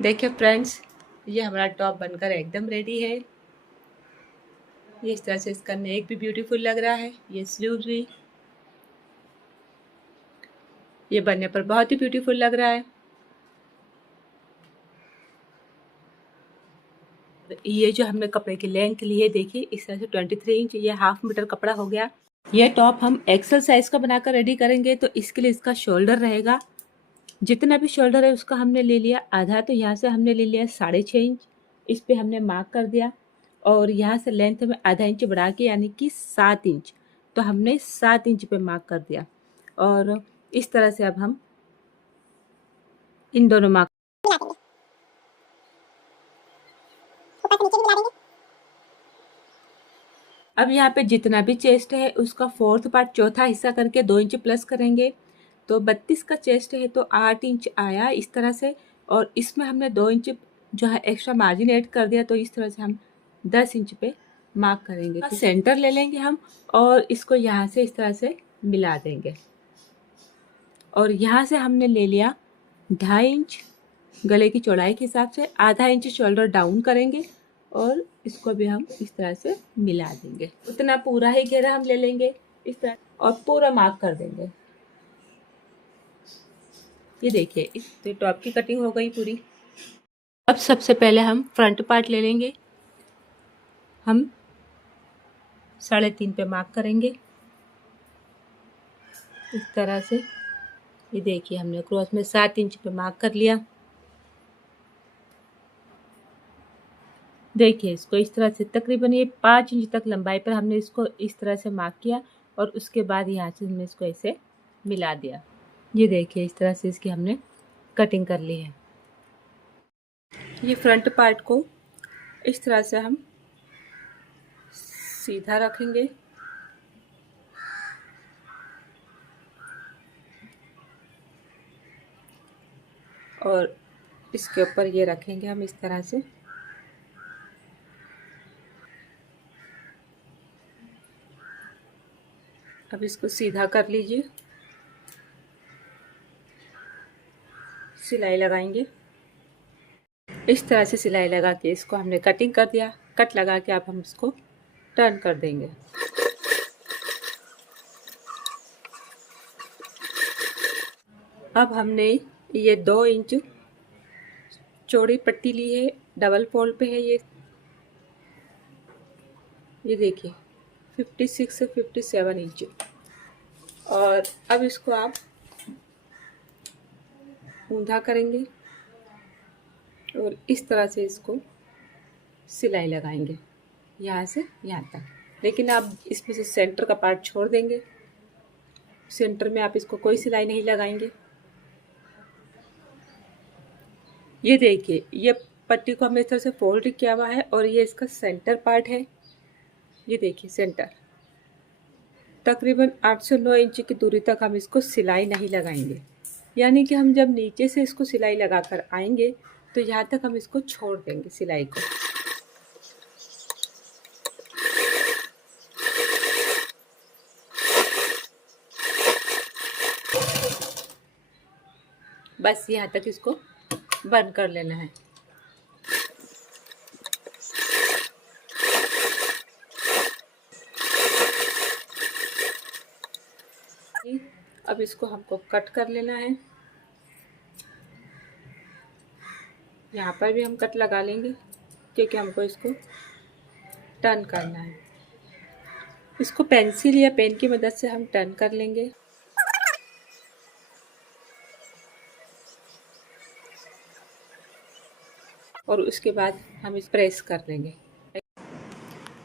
देखिए फ्रेंड्स, ये हमारा टॉप बनकर एकदम रेडी है। ये इस तरह से इसका नेक भी ब्यूटीफुल लग रहा है, ये स्लीव्स भी ये बनने पर बहुत ही ब्यूटीफुल लग रहा है। ये जो हमने कपड़े की लेंथ ली है, देखिए इस तरह से 23 इंच, ये हाफ मीटर कपड़ा हो गया। ये टॉप हम एक्सल साइज का बनाकर रेडी करेंगे, तो इसके लिए इसका शोल्डर रहेगा, जितना भी शोल्डर है उसका हमने ले लिया आधा। तो यहाँ से हमने ले लिया 6.5 इंच, इस पे हमने मार्क कर दिया और यहाँ से लेंथ में आधा इंच बढ़ा के यानी कि 7 इंच, तो हमने 7 इंच पे मार्क कर दिया। और इस तरह से अब हम इन दोनों मार्क अब यहाँ पे जितना भी चेस्ट है उसका 4th पार्ट, चौथा हिस्सा करके 2 इंच प्लस करेंगे। तो 32 का चेस्ट है तो 8 इंच आया इस तरह से, और इसमें हमने 2 इंच जो है एक्स्ट्रा मार्जिन ऐड कर दिया, तो इस तरह से हम 10 इंच पे मार्क करेंगे। सेंटर ले लेंगे हम और इसको यहाँ से इस तरह से मिला देंगे, और यहाँ से हमने ले लिया 2.5 इंच गले की चौड़ाई के हिसाब से, आधा इंच शोल्डर डाउन करेंगे और इसको भी हम इस तरह से मिला देंगे। उतना पूरा ही घेरा हम ले लेंगे इस तरह और पूरा मार्क कर देंगे। ये देखिए, इस टॉप की कटिंग हो गई पूरी। अब सबसे पहले हम फ्रंट पार्ट ले लेंगे, हम 3.5 पे मार्क करेंगे इस तरह से। ये देखिए हमने क्रॉस में 7 इंच पे मार्क कर लिया। देखिए इसको इस तरह से तकरीबन ये 5 इंच तक लंबाई पर हमने इसको इस तरह से मार्क किया, और उसके बाद यहाँ से हमने इसको ऐसे मिला दिया। ये देखिए इस तरह से इसकी हमने कटिंग कर ली है। ये फ्रंट पार्ट को इस तरह से हम सीधा रखेंगे और इसके ऊपर ये रखेंगे हम इस तरह से। अब इसको सीधा कर लीजिए, सिलाई लगाएंगे इस तरह से। सिलाई लगा के इसको हमने कटिंग कर दिया, कट लगा के अब हम इसको टर्न कर देंगे। अब हमने ये 2 इंच चौड़ी पट्टी ली है, डबल फोल्ड पे है ये देखिए 56 से 57 इंच। और अब इसको आप ऊंधा करेंगे और इस तरह से इसको सिलाई लगाएंगे यहाँ से यहाँ तक, लेकिन आप इसमें से सेंटर का पार्ट छोड़ देंगे। सेंटर में आप इसको कोई सिलाई नहीं लगाएंगे। ये देखिए, ये पट्टी को हमने इस तरह से फोल्ड किया हुआ है और ये इसका सेंटर पार्ट है। ये देखिए सेंटर, तकरीबन 8 से 9 इंच की दूरी तक हम इसको सिलाई नहीं लगाएंगे, यानी कि हम जब नीचे से इसको सिलाई लगाकर आएंगे तो यहाँ तक हम इसको छोड़ देंगे सिलाई को। बस यहाँ तक इसको बंद कर लेना है। अब इसको हमको कट कर लेना है। यहाँ पर भी हम कट लगा लेंगे क्योंकि हमको इसको टर्न करना है। इसको पेंसिल या पेन की मदद से हम टर्न कर लेंगे। और उसके बाद हम इस प्रेस कर लेंगे।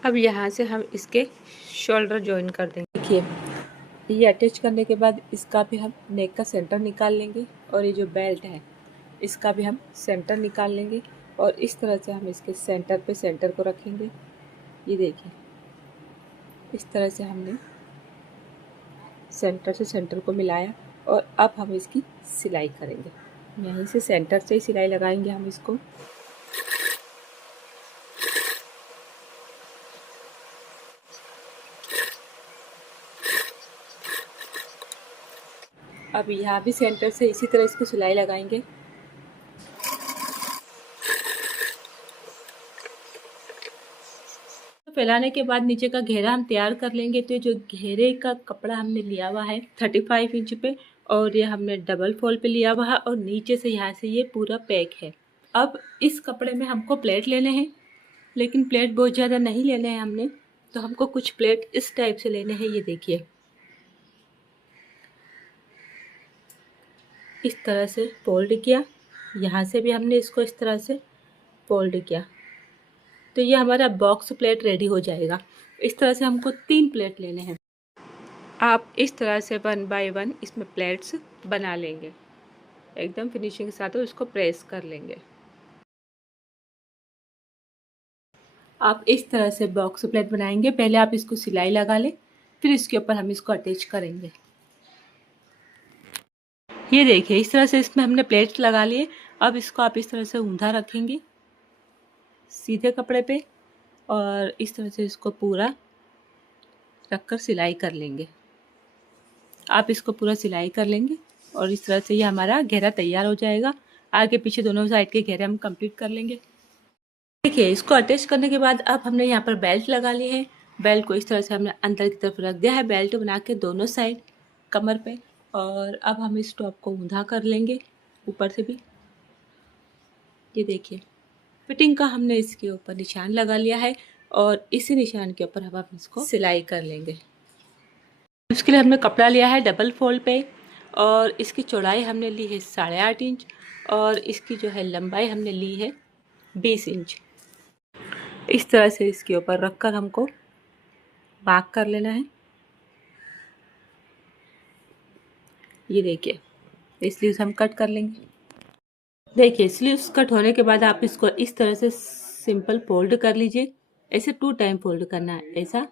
अब यहाँ से हम इसके शोल्डर जॉइन कर देंगे। देखिए, ये अटैच करने के बाद इसका भी हम नेक का सेंटर निकाल लेंगे, और ये जो बेल्ट है इसका भी हम सेंटर निकाल लेंगे, और इस तरह से हम इसके सेंटर पे सेंटर को रखेंगे। ये देखिए इस तरह से हमने सेंटर से सेंटर को मिलाया, और अब हम इसकी सिलाई करेंगे। यहीं से सेंटर से ही सिलाई लगाएंगे हम इसको। अब यहाँ भी सेंटर से इसी तरह इसको सिलाई लगाएंगे। फैलाने के बाद नीचे का घेरा हम तैयार कर लेंगे। तो जो घेरे का कपड़ा हमने लिया हुआ है 35 इंच पे, और ये हमने डबल फोल्ड पे लिया हुआ है, और नीचे से यहाँ से ये पूरा पैक है। अब इस कपड़े में हमको प्लेट लेने हैं, लेकिन प्लेट बहुत ज़्यादा नहीं लेने हैं हमने, तो हमको कुछ प्लेट इस टाइप से लेने हैं। ये देखिए, इस तरह से फोल्ड किया, यहाँ से भी हमने इसको इस तरह से फोल्ड किया, तो ये हमारा बॉक्स प्लेट रेडी हो जाएगा। इस तरह से हमको 3 प्लेट लेने हैं। आप इस तरह से 1 बाय 1 इसमें प्लेट्स बना लेंगे एकदम फिनिशिंग के साथ, और इसको प्रेस कर लेंगे। आप इस तरह से बॉक्स प्लेट बनाएंगे। पहले आप इसको सिलाई लगा लें, फिर इसके ऊपर हम इसको अटैच करेंगे। ये देखिए, इस तरह से इसमें हमने प्लेट लगा लिए। अब इसको आप इस तरह से ऊंधा रखेंगे सीधे कपड़े पे, और इस तरह से इसको पूरा रखकर सिलाई कर लेंगे। आप इसको पूरा सिलाई कर लेंगे, और इस तरह से ये हमारा घेरा तैयार हो जाएगा। आगे पीछे दोनों साइड के घेरे हम कंप्लीट कर लेंगे। देखिए, इसको अटैच करने के बाद अब हमने यहाँ पर बेल्ट लगा ली है। बेल्ट को इस तरह से हमने अंदर की तरफ रख दिया है, बेल्ट बना के दोनों साइड कमर पे। और अब हम इस टॉप को ऊंधा कर लेंगे ऊपर से भी। ये देखिए, फिटिंग का हमने इसके ऊपर निशान लगा लिया है, और इसी निशान के ऊपर अब हम इसको सिलाई कर लेंगे। उसके लिए हमने कपड़ा लिया है डबल फोल्ड पे, और इसकी चौड़ाई हमने ली है 8.5 इंच, और इसकी जो है लंबाई हमने ली है 20 इंच। इस तरह से इसके ऊपर रखकर हमको मार्क कर लेना है। ये देखिए, स्लीव्स हम कट कर लेंगे। देखिए, स्लीव्स कट होने के बाद आप इसको इस तरह से सिंपल फोल्ड कर लीजिए। ऐसे 2 टाइम फोल्ड करना है, ऐसा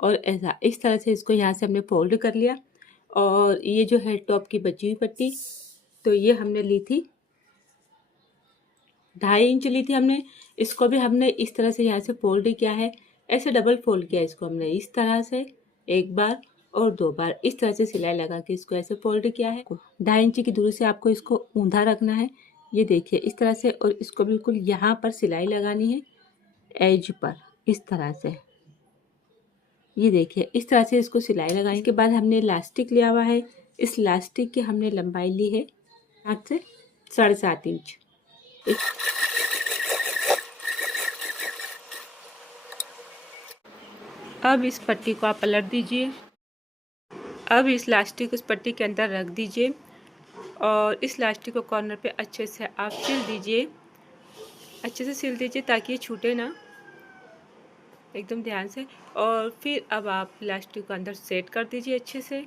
और ऐसा। इस तरह से इसको यहाँ से हमने फोल्ड कर लिया। और ये जो है टॉप की बची हुई पट्टी, तो ये हमने ली थी 2.5 इंच ली थी हमने। इसको भी हमने इस तरह से यहाँ से फोल्ड किया है, ऐसे डबल फोल्ड किया इसको हमने इस तरह से 1 बार और 2 बार, इस तरह से सिलाई लगा के इसको ऐसे फोल्ड किया है। 2.5 इंच की दूरी से आपको इसको ऊंधा रखना है। ये देखिए, इस तरह से, और इसको बिल्कुल यहाँ पर सिलाई लगानी है एज पर, इस तरह से। ये देखिए, इस तरह से इसको सिलाई लगाने के बाद हमने इलास्टिक लिया हुआ है। इस इलास्टिक की हमने लंबाई ली है 8 से 7.5 इंच। अब इस पट्टी को आप पलट दीजिए। अब इस इलास्टिक को इस पट्टी के अंदर रख दीजिए, और इस इलास्टिक को कॉर्नर पे अच्छे से आप सिल दीजिए। अच्छे से सिल दीजिए ताकि ये छूटे ना, एकदम ध्यान से। और फिर अब आप इलास्टिक को अंदर सेट कर दीजिए अच्छे से,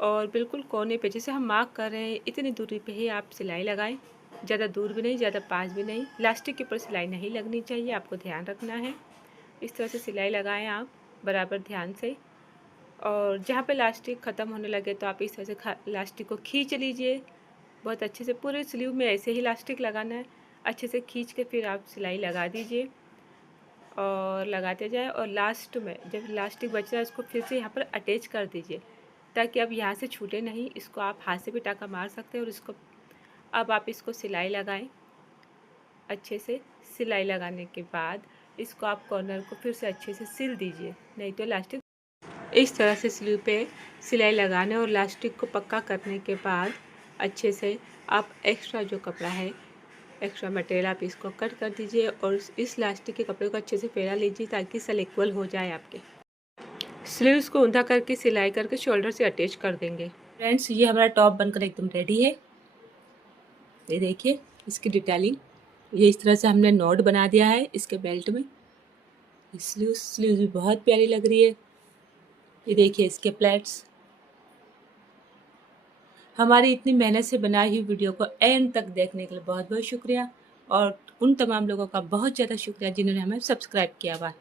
और बिल्कुल कोने पे जैसे हम मार्क कर रहे हैं इतनी दूरी पे ही आप सिलाई लगाएं। ज़्यादा दूर भी नहीं, ज़्यादा पास भी नहीं। इलास्टिक के ऊपर सिलाई नहीं लगनी चाहिए, आपको ध्यान रखना है। इस तरह से सिलाई लगाएं आप बराबर ध्यान से। और जहाँ पे इलास्टिक ख़त्म होने लगे तो आप इस तरह से इलास्टिक को खींच लीजिए बहुत अच्छे से। पूरे स्लीव में ऐसे ही इलास्टिक लगाना है, अच्छे से खींच के फिर आप सिलाई लगा दीजिए और लगाते जाए। और लास्ट में जब इलास्टिक बच जाए इसको फिर से यहाँ पर अटैच कर दीजिए, ताकि अब यहाँ से छूटे नहीं। इसको आप हाथ से भी टाँका मार सकते हैं। और इसको अब आप इसको सिलाई लगाएं अच्छे से। सिलाई लगाने के बाद इसको आप कॉर्नर को फिर से अच्छे से सिल दीजिए, नहीं तो इलास्टिक। इस तरह से स्लीव पे सिलाई लगाने और इलास्टिक को पक्का करने के बाद अच्छे से आप एक्स्ट्रा जो कपड़ा है, एक्स्ट्रा मटेरियल, आप इसको कट कर दीजिए, और इस इलास्टिक के कपड़े को अच्छे से फैला लीजिए ताकि सल इक्वल हो जाए आपके। स्लीव्स को ऊंधा करके सिलाई करके शोल्डर से अटैच कर देंगे। फ्रेंड्स, ये हमारा टॉप बनकर एकदम रेडी है। ये देखिए इसकी डिटेलिंग, ये इस तरह से हमने नॉट बना दिया है इसके बेल्ट में। स्लीव्स भी बहुत प्यारी लग रही है। ये देखिए इसके प्लेट्स। हमारी इतनी मेहनत से बनाई हुई वीडियो को एंड तक देखने के लिए बहुत बहुत शुक्रिया, और उन तमाम लोगों का बहुत ज़्यादा शुक्रिया जिन्होंने हमें सब्सक्राइब किया हुआ।